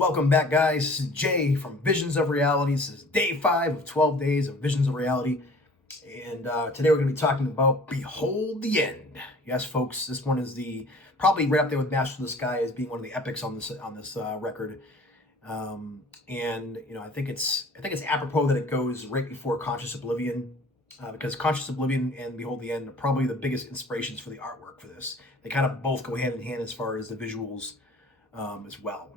Welcome back, guys. This is Jay from Visions of Reality. This is day 5 of 12 days of Visions of Reality. And today we're going to be talking about Behold the End. Yes, folks, this one is probably right up there with Master of the Sky as being one of the epics on this record. I think it's apropos that it goes right before Conscious Oblivion, because Conscious Oblivion and Behold the End are probably the biggest inspirations for the artwork for this. They kind of both go hand in hand as far as the visuals as well.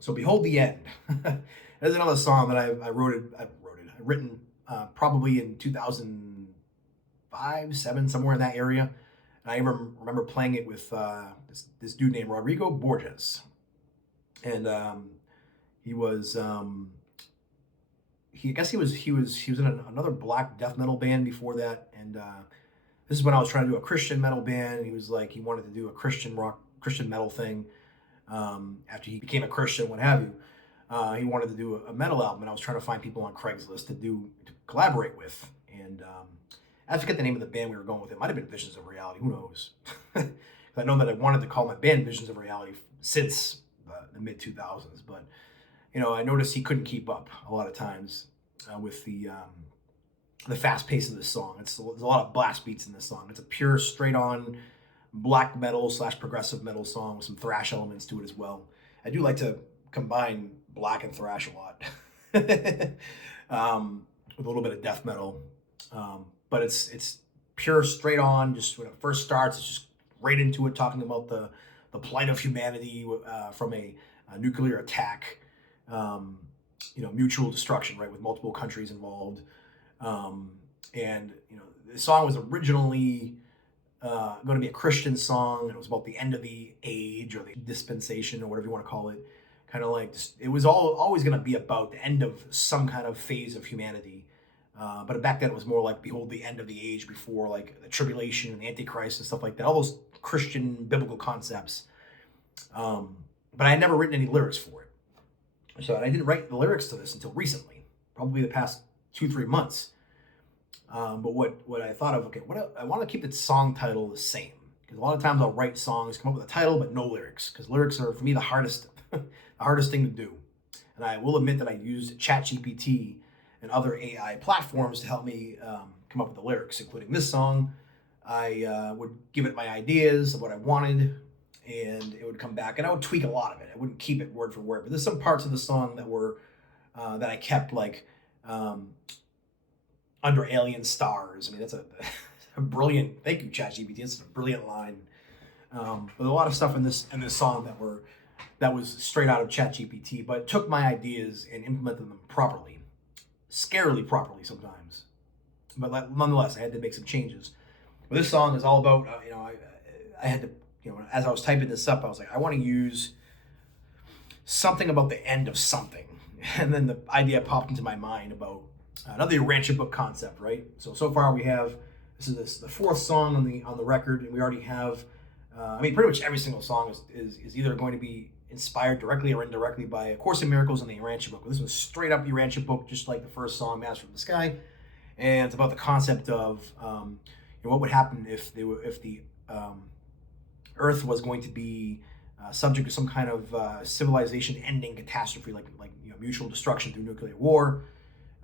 So Behold the End. There's another song that I've written probably in 2005, 7, somewhere in that area. And I even remember playing it with this dude named Rodrigo Borges. And he was I guess he was in another black death metal band before that. And this is when I was trying to do a Christian metal band. He was like, he wanted to do a Christian metal thing. After he became a Christian, what have you, he wanted to do a metal album, and I was trying to find people on Craigslist to collaborate with. And I forget the name of the band we were going with. It might have been Visions of Reality. Who knows? I know that I wanted to call my band Visions of Reality since the mid 2000s, but I noticed he couldn't keep up a lot of times with the fast pace of this song. There's a lot of blast beats in this song. It's a pure, straight on black metal / progressive metal song with some thrash elements to it as well. I do like to combine black and thrash a lot, with a little bit of death metal. But it's pure, straight on. Just when it first starts, it's just right into it, talking about the plight of humanity from a nuclear attack. Mutual destruction, right, with multiple countries involved. The song was originally going to be a Christian song. It was about the end of the age or the dispensation or whatever you want to call it. Kind of like it was always going to be about the end of some kind of phase of humanity. But back then it was more like behold the end of the age before like the tribulation and the Antichrist and stuff like that. All those Christian biblical concepts. But I had never written any lyrics for it. So I didn't write the lyrics to this until recently, probably the past 2-3 months. But what I thought of, I want to keep the song title the same, because a lot of times I'll write songs, come up with a title, but no lyrics, because lyrics are for me the hardest thing to do. And I will admit that I used ChatGPT and other AI platforms to help me come up with the lyrics, including this song. I would give it my ideas of what I wanted, and it would come back, and I would tweak a lot of it. I wouldn't keep it word for word, but there's some parts of the song that were that I kept, like under alien stars. I mean, that's a brilliant. Thank you, ChatGPT. It's a brilliant line. But a lot of stuff in this song that was straight out of ChatGPT, but took my ideas and implemented them properly, scarily properly sometimes. But nonetheless, I had to make some changes. But this song is all about. I had to. As I was typing this up, I was like, I want to use something about the end of something, and then the idea popped into my mind about another Rancher book concept, right? So far we have the 4th song on the record, and we already have. Pretty much every single song is either going to be inspired directly or indirectly by A Course in Miracles and the Urantia book. This was straight up Urantia book, just like the first song, Master of the Sky, and it's about the concept of what would happen if the Earth was going to be subject to some kind of civilization-ending catastrophe, like mutual destruction through nuclear war.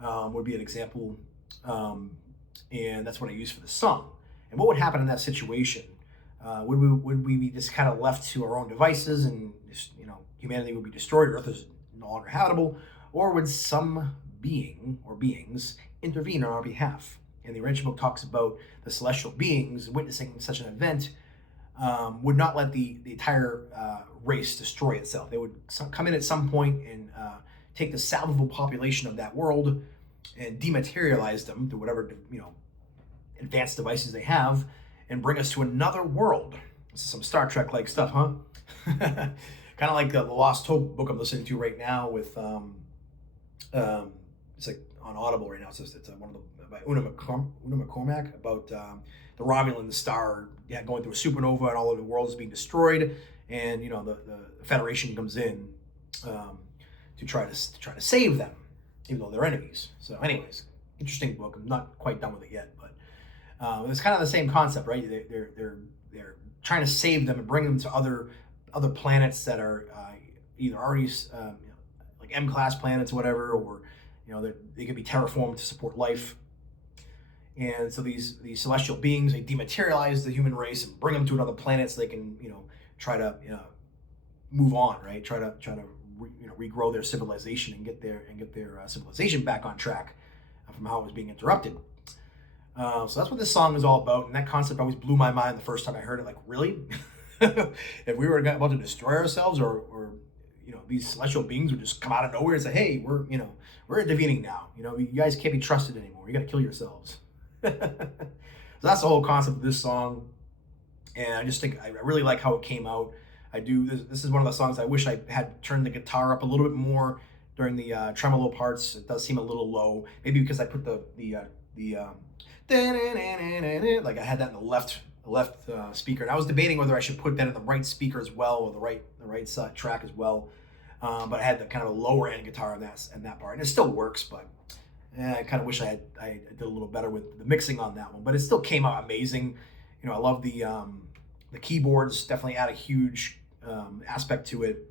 Would be an example, and that's what I use for the song. And what would happen in that situation? Would we be just kind of left to our own devices, and humanity would be destroyed, Earth is no longer habitable, or would some being or beings intervene on our behalf? And the Urantia book talks about the celestial beings witnessing such an event would not let the entire race destroy itself. They would come in at some point and take the salvable population of that world and dematerialize them through whatever advanced devices they have, and bring us to another world. This is some Star Trek like stuff, huh? Kind of like the Lost Hope book I'm listening to right now with it's like on Audible right now. It's one of the by Una McCormack about the Romulan star going through a supernova, and all of the world is being destroyed, and the Federation comes in to try to save them, even though they're enemies. So anyways, interesting book. I'm not quite done with it yet, but it's kind of the same concept, right? They're trying to save them and bring them to other planets that are either already like M-class planets, or whatever, or they could be terraformed to support life. And so these celestial beings, they dematerialize the human race and bring them to another planet so they can try to move on, right? Try to regrow their civilization and get their civilization back on track from how it was being interrupted. So that's what this song is all about, and that concept always blew my mind the first time I heard it. Like, really? If we were about to destroy ourselves, or these celestial beings would just come out of nowhere and say, "Hey, we're intervening now. You guys can't be trusted anymore. You got to kill yourselves." So that's the whole concept of this song, and I just think I really like how it came out. I do. This is one of the songs I wish I had turned the guitar up a little bit more during the tremolo parts. It does seem a little low, maybe because I put the like I had that in the left speaker, and I was debating whether I should put that in the right speaker as well, or the right side track as well. But I had the kind of a lower end guitar in that part, and it still works, but I kind of wish I did a little better with the mixing on that one. But it still came out amazing. I love the keyboards. Definitely add a huge aspect to it.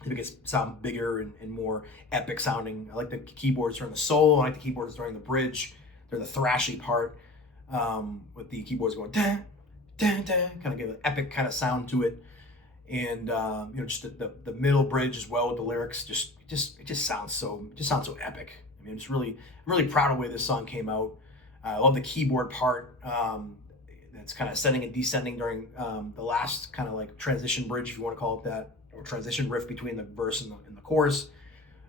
I think it sound bigger and more epic sounding. I like the keyboards during the solo. I like the keyboards during the bridge. They're the thrashy part, with the keyboards going dun, dun, dun, kind of give an epic kind of sound to it. And just the middle bridge as well with the lyrics, it just sounds so epic. I mean, I'm really proud of the way this song came out. I love the keyboard part. That's kind of ascending and descending during the last kind of like transition bridge, if you want to call it that, or transition riff between the verse and the chorus.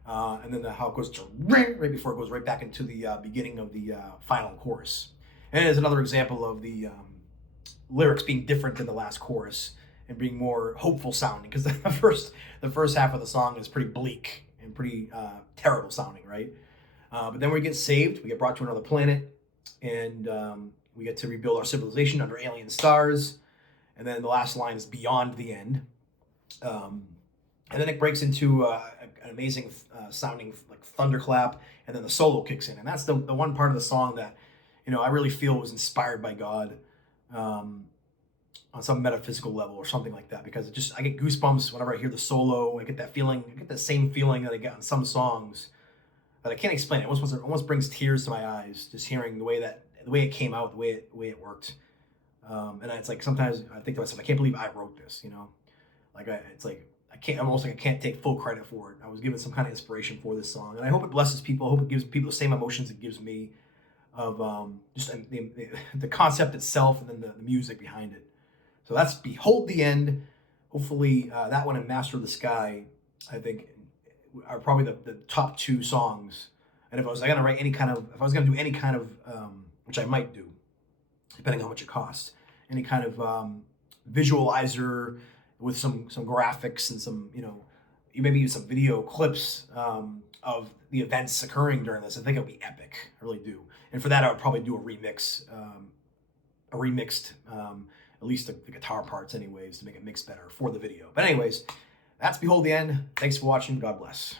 And then how it goes to right before it goes right back into the beginning of the final chorus. And it's another example of the lyrics being different than the last chorus and being more hopeful sounding, because the first half of the song is pretty bleak and pretty terrible sounding, right? But then we get saved, we get brought to another planet, and we get to rebuild our civilization under alien stars. And then the last line is beyond the end. And then it breaks into an amazing sounding like thunderclap, and then the solo kicks in. And that's the one part of the song that, I really feel was inspired by God on some metaphysical level or something like that, because I get goosebumps whenever I hear the solo. I get that feeling, I get the same feeling that I get on some songs that I can't explain. It almost brings tears to my eyes, just hearing the way it came out, the way it worked. And it's like sometimes I think to myself, I can't believe I wrote this. It's like I can't take full credit for it. I was given some kind of inspiration for this song, and I hope it blesses people. I hope it gives people the same emotions it gives me, of just the concept itself, and then the music behind it. So that's Behold the End. Hopefully that one and Master of the Sky, I think, are probably the top two songs. And if I was going to do any kind of, which I might do, depending on how much it costs, any kind of visualizer with some graphics and some, maybe some video clips of the events occurring during this, I think it would be epic. I really do. And for that, I would probably do a remixed, at least the guitar parts anyways, to make it mix better for the video. But anyways, that's Behold the End. Thanks for watching. God bless.